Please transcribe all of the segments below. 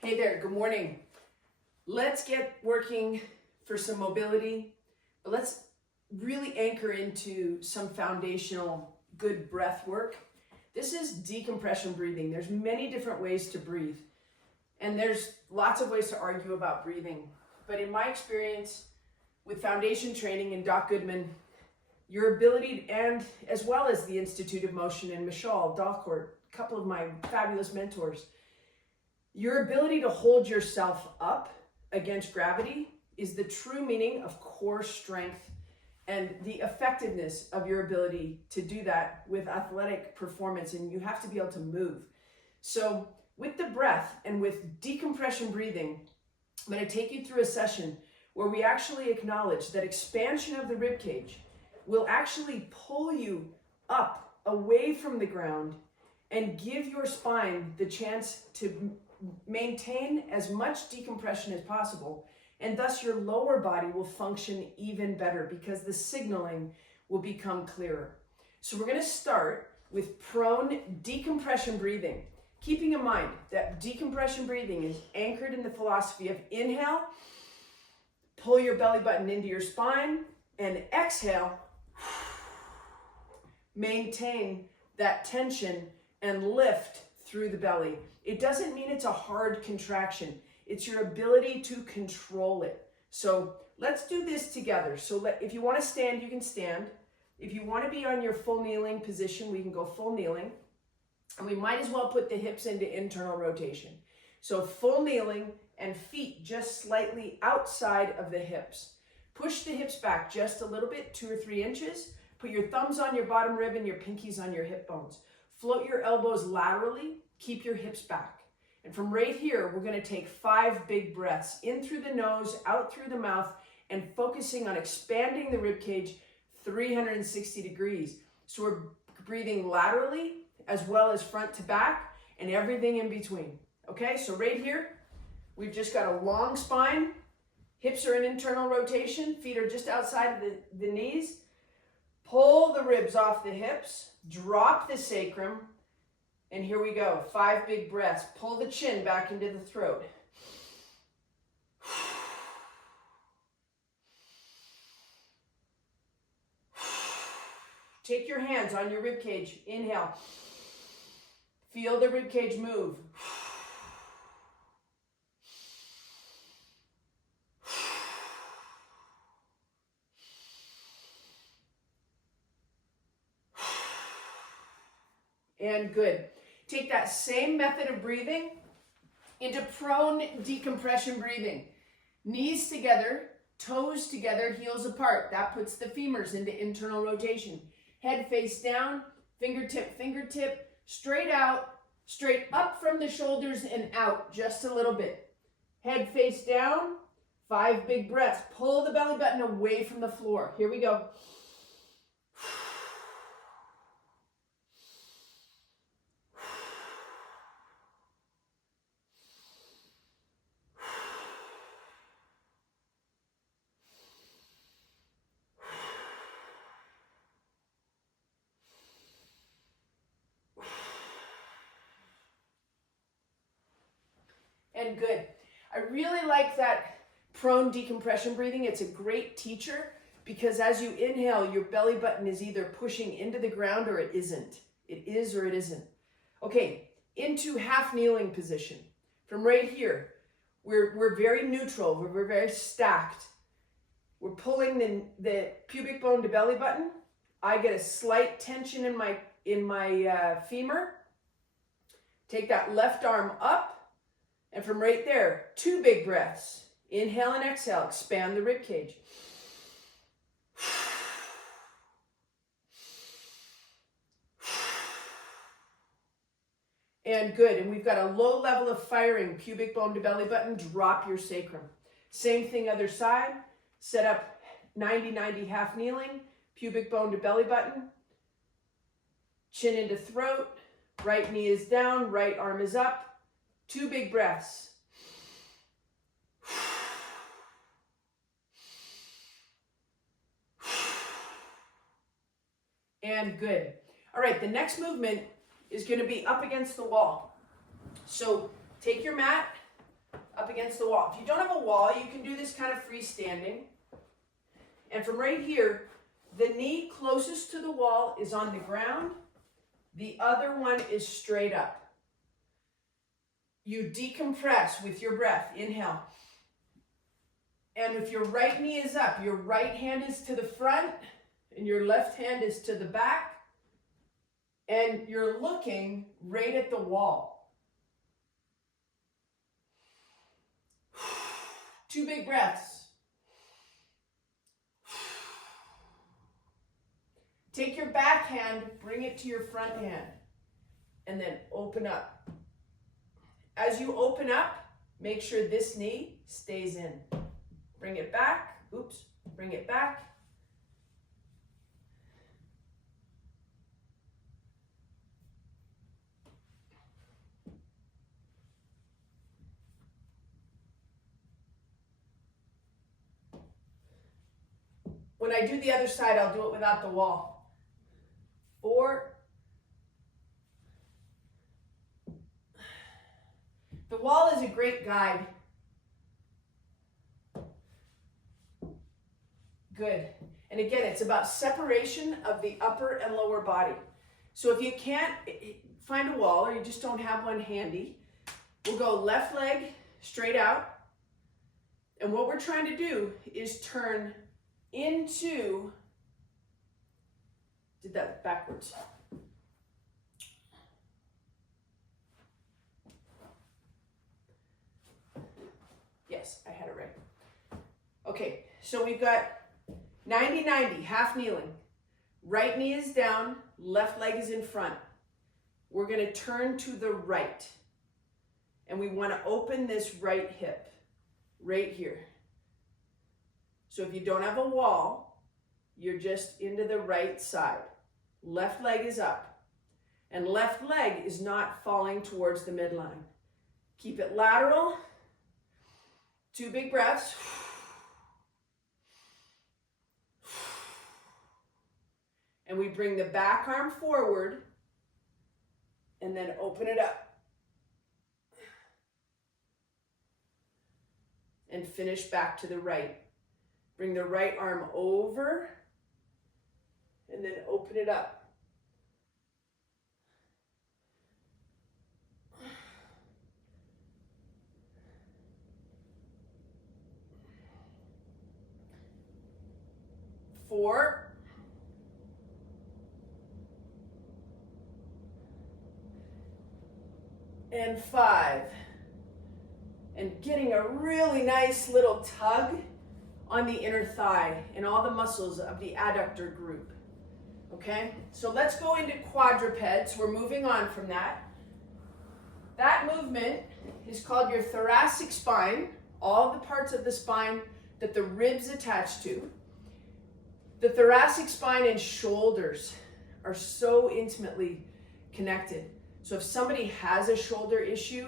Hey there, good morning. Let's get working for some mobility, but let's really anchor into some foundational good breath work. This is decompression breathing. There's many different ways to breathe, and there's lots of ways to argue about breathing. But in my experience with foundation training and Doc Goodman, your ability, and as well as the Institute of Motion and Michal Dalcourt, a couple of my fabulous mentors, your ability to hold yourself up against gravity is the true meaning of core strength and the effectiveness of your ability to do that with athletic performance, and you have to be able to move. So with the breath and with decompression breathing, I'm going to take you through a session where we actually acknowledge that expansion of the rib cage will actually pull you up away from the ground and give your spine the chance to maintain as much decompression as possible, and thus your lower body will function even better because the signaling will become clearer. So we're going to start with prone decompression breathing, keeping in mind that decompression breathing is anchored in the philosophy of inhale, pull your belly button into your spine, and exhale, maintain that tension and lift through the belly. It doesn't mean it's a hard contraction. It's your ability to control it. So let's do this together. So if you want to stand, you can stand. If you want to be on your full kneeling position, we can go full kneeling. And we might as well put the hips into internal rotation. So full kneeling and feet just slightly outside of the hips. Push the hips back just a little bit, 2 or 3 inches. Put your thumbs on your bottom rib and your pinkies on your hip bones. Float your elbows laterally. Keep your hips back. And from right here, we're going to take 5 big breaths in through the nose, out through the mouth, and focusing on expanding the rib cage 360 degrees. So we're breathing laterally as well as front to back and everything in between. Okay, so right here, we've just got a long spine. Hips are in internal rotation. Feet are just outside of the knees. Pull the ribs off the hips. Drop the sacrum. And here we go, 5 big breaths. Pull the chin back into the throat. Take your hands on your rib cage. Inhale. Feel the rib cage move. And good. Take that same method of breathing into prone decompression breathing. Knees together, toes together, heels apart. That puts the femurs into internal rotation. Head face down, fingertip, fingertip, straight out, straight up from the shoulders and out just a little bit. Head face down, 5 big breaths. Pull the belly button away from the floor. Here we go. And good. I really like that prone decompression breathing. It's a great teacher because as you inhale, your belly button is either pushing into the ground or it isn't. It is or it isn't. Okay, into half kneeling position. From right here, we're very neutral. We're very stacked. We're pulling the pubic bone to belly button. I get a slight tension in my femur. Take that left arm up. And from right there, 2 big breaths. Inhale and exhale, expand the rib cage. And good, and we've got a low level of firing, pubic bone to belly button, drop your sacrum. Same thing other side, set up 90-90 half kneeling, pubic bone to belly button, chin into throat, right knee is down, right arm is up. 2 big breaths. And good. All right, the next movement is going to be up against the wall. So take your mat, up against the wall. If you don't have a wall, you can do this kind of freestanding. And from right here, the knee closest to the wall is on the ground. The other one is straight up. You decompress with your breath. Inhale. And if your right knee is up, your right hand is to the front and your left hand is to the back. And you're looking right at the wall. 2 big breaths. Take your back hand, bring it to your front hand, and then open up. As you open up, make sure this knee stays in. Bring it back. Oops. Bring it back. When I do the other side, I'll do it without the wall. 4. The wall is a great guide. Good. And again, it's about separation of the upper and lower body. So if you can't find a wall or you just don't have one handy, we'll go left leg straight out. And what we're trying to do is turn into, did that backwards. Yes, I had it right. Okay, so we've got 90-90, half kneeling. Right knee is down, left leg is in front. We're going to turn to the right. And we want to open this right hip, right here. So if you don't have a wall, you're just into the right side. Left leg is up. And left leg is not falling towards the midline. Keep it lateral. 2 big breaths. And we bring the back arm forward and then open it up. And finish back to the right. Bring the right arm over and then open it up. Four. And 5. And getting a really nice little tug on the inner thigh and all the muscles of the adductor group. Okay, so let's go into quadrupeds. We're moving on from that. That movement is called your thoracic spine, all the parts of the spine that the ribs attach to. The thoracic spine and shoulders are so intimately connected. So if somebody has a shoulder issue,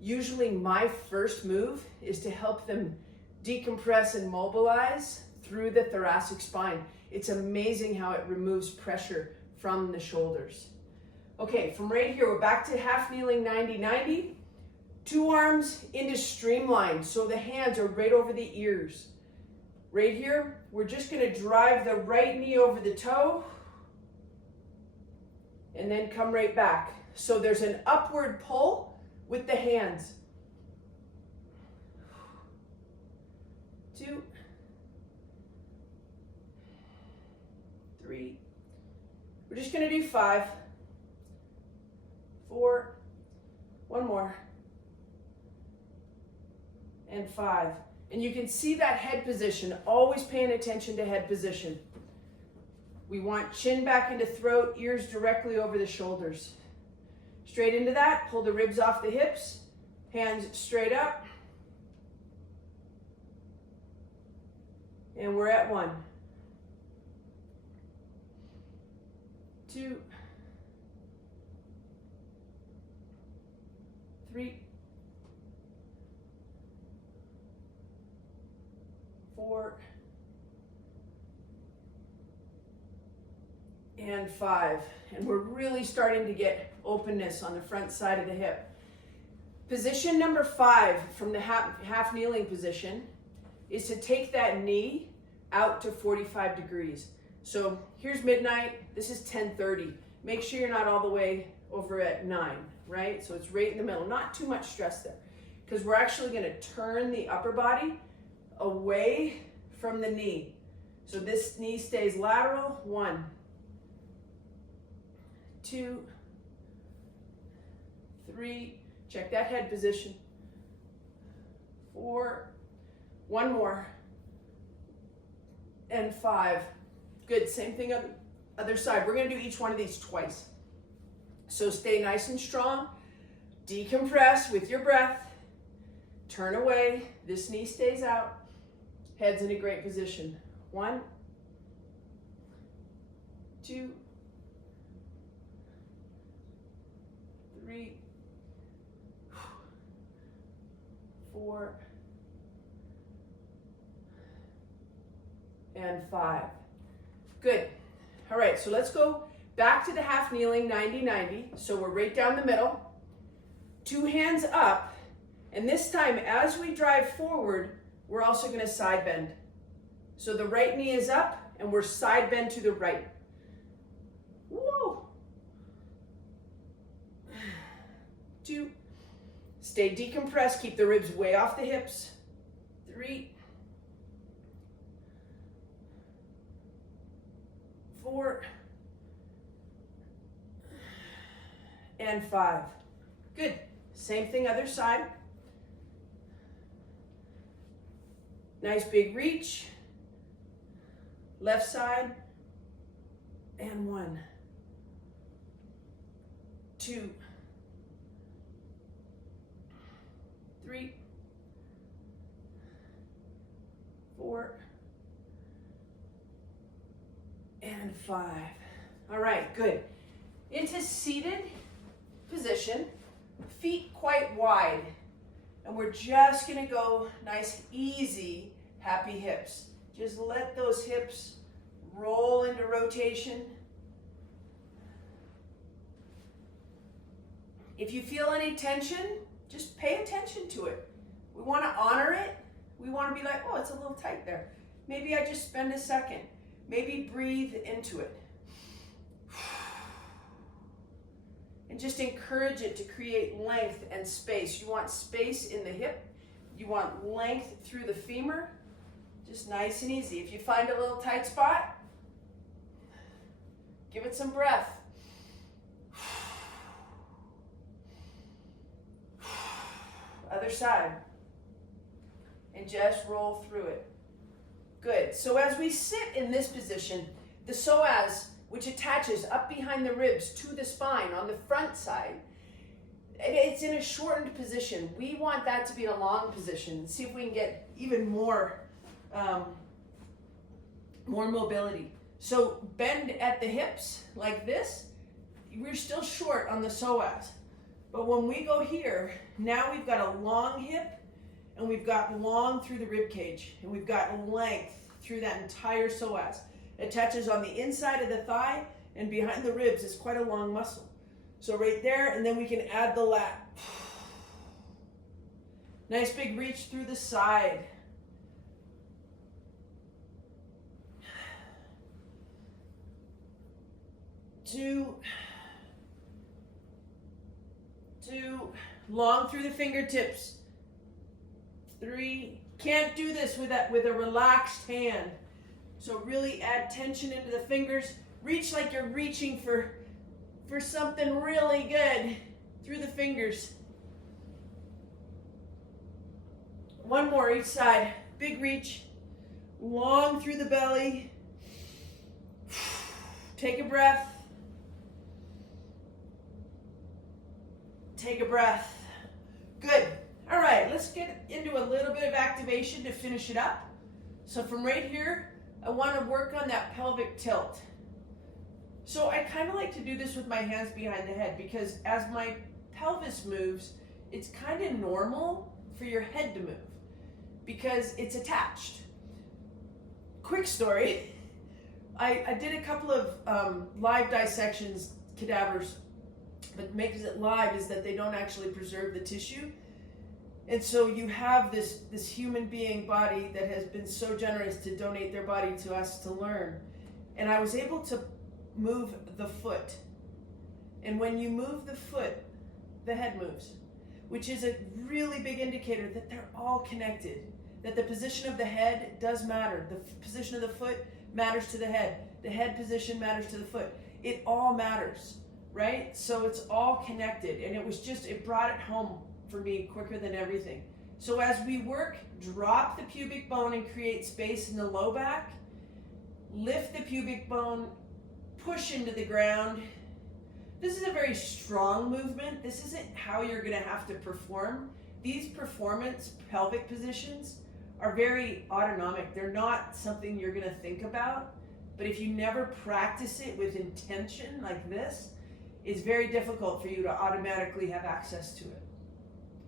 usually my first move is to help them decompress and mobilize through the thoracic spine. It's amazing how it removes pressure from the shoulders. Okay, from right here, we're back to half kneeling 90-90. 2 arms into streamline, so the hands are right over the ears. Right here, we're just gonna drive the right knee over the toe and then come right back. So there's an upward pull with the hands. 2, 3. We're just going to do 5, 4, 1 more, and 5. And you can see that head position, always paying attention to head position. We want chin back into throat, ears directly over the shoulders. Straight into that, pull the ribs off the hips, hands straight up. And we're at 1, 2, 3, 4, and 5. And we're really starting to get openness on the front side of the hip. Position number 5 from the half kneeling position is to take that knee out to 45 degrees. So here's midnight, this is 10:30. Make sure you're not all the way over at 9, right? So it's right in the middle, not too much stress there, because we're actually gonna turn the upper body away from the knee. So this knee stays lateral. 1, 2, 3, check that head position. 4, one more, and 5. Good, same thing on the other side. We're gonna do each one of these twice. So stay nice and strong, decompress with your breath, turn away, this knee stays out, head's in a great position. 1, 2, 3, 4, and 5. Good. All right, so let's go back to the half kneeling, 90-90. So we're right down the middle. 2 hands up, and this time as we drive forward, we're also going to side bend. So the right knee is up, and we're side bend to the right. Whoa. 2. Stay decompressed, keep the ribs way off the hips. 3, 4, and 5. Good. Same thing other side. Nice big reach. Left side. And 1, 2, 3, 4, and 5. All right, good. Into seated position, feet quite wide. And we're just gonna go nice, easy, happy hips. Just let those hips roll into rotation. If you feel any tension, just pay attention to it. We wanna honor it. We wanna be like, oh, it's a little tight there. Maybe I just spend a second. Maybe breathe into it. And just encourage it to create length and space. You want space in the hip. You want length through the femur. Just nice and easy. If you find a little tight spot, give it some breath. Other side. And just roll through it. Good. So as we sit in this position, the psoas, which attaches up behind the ribs to the spine on the front side, it's in a shortened position. We want that to be in a long position. See if we can get even more mobility. So bend at the hips like this. We're still short on the psoas. But when we go here, now we've got a long hip, and we've got long through the rib cage, and we've got length through that entire psoas. It touches on the inside of the thigh, and behind the ribs is quite a long muscle. So right there, and then we can add the lat. Nice big reach through the side. Two, long through the fingertips. 3, can't do this with a relaxed hand. So really add tension into the fingers. Reach like you're reaching for something really good through the fingers. 1 more each side. Big reach, long through the belly. Take a breath. Take a breath. Good. All right, let's get into a little bit of activation to finish it up. So from right here, I want to work on that pelvic tilt. So I kind of like to do this with my hands behind the head, because as my pelvis moves, it's kind of normal for your head to move because it's attached. Quick story. I did a couple of live dissections, cadavers, but makes it live is that they don't actually preserve the tissue. And so you have this human being body that has been so generous to donate their body to us to learn. And I was able to move the foot. And when you move the foot, the head moves, which is a really big indicator that they're all connected, that the position of the head does matter. The position of the foot matters to the head. The head position matters to the foot. It all matters, right? So it's all connected. And it brought it home for me quicker than everything. So as we work, drop the pubic bone and create space in the low back. Lift the pubic bone, push into the ground. This is a very strong movement. This isn't how you're gonna have to perform. These performance pelvic positions are very autonomic. They're not something you're gonna think about, but if you never practice it with intention like this, it's very difficult for you to automatically have access to it.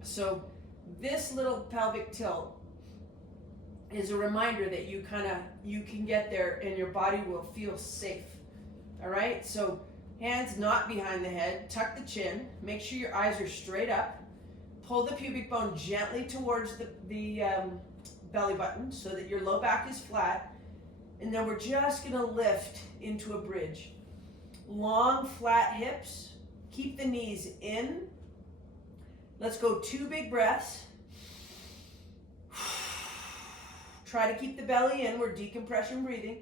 So this little pelvic tilt is a reminder that you can get there and your body will feel safe. All right, so hands not behind the head, tuck the chin, make sure your eyes are straight up, pull the pubic bone gently towards the belly button so that your low back is flat, and then we're just gonna lift into a bridge. Long, flat hips, keep the knees in. Let's go 2 big breaths. Try to keep the belly in, we're decompression breathing.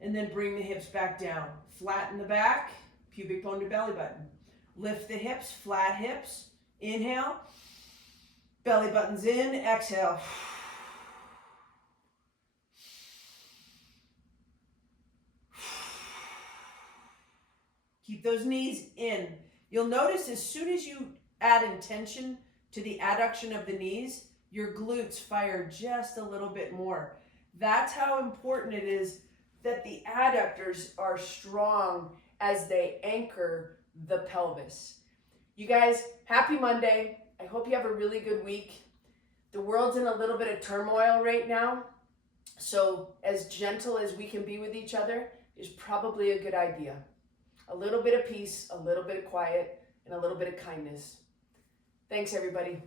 And then bring the hips back down. Flatten the back, pubic bone to belly button. Lift the hips, flat hips. Inhale, belly button's in, exhale. Keep those knees in. You'll notice as soon as you add intention to the adduction of the knees, your glutes fire just a little bit more. That's how important it is that the adductors are strong as they anchor the pelvis. You guys, happy Monday. I hope you have a really good week. The world's in a little bit of turmoil right now, so as gentle as we can be with each other is probably a good idea. A little bit of peace, a little bit of quiet, and a little bit of kindness. Thanks, everybody.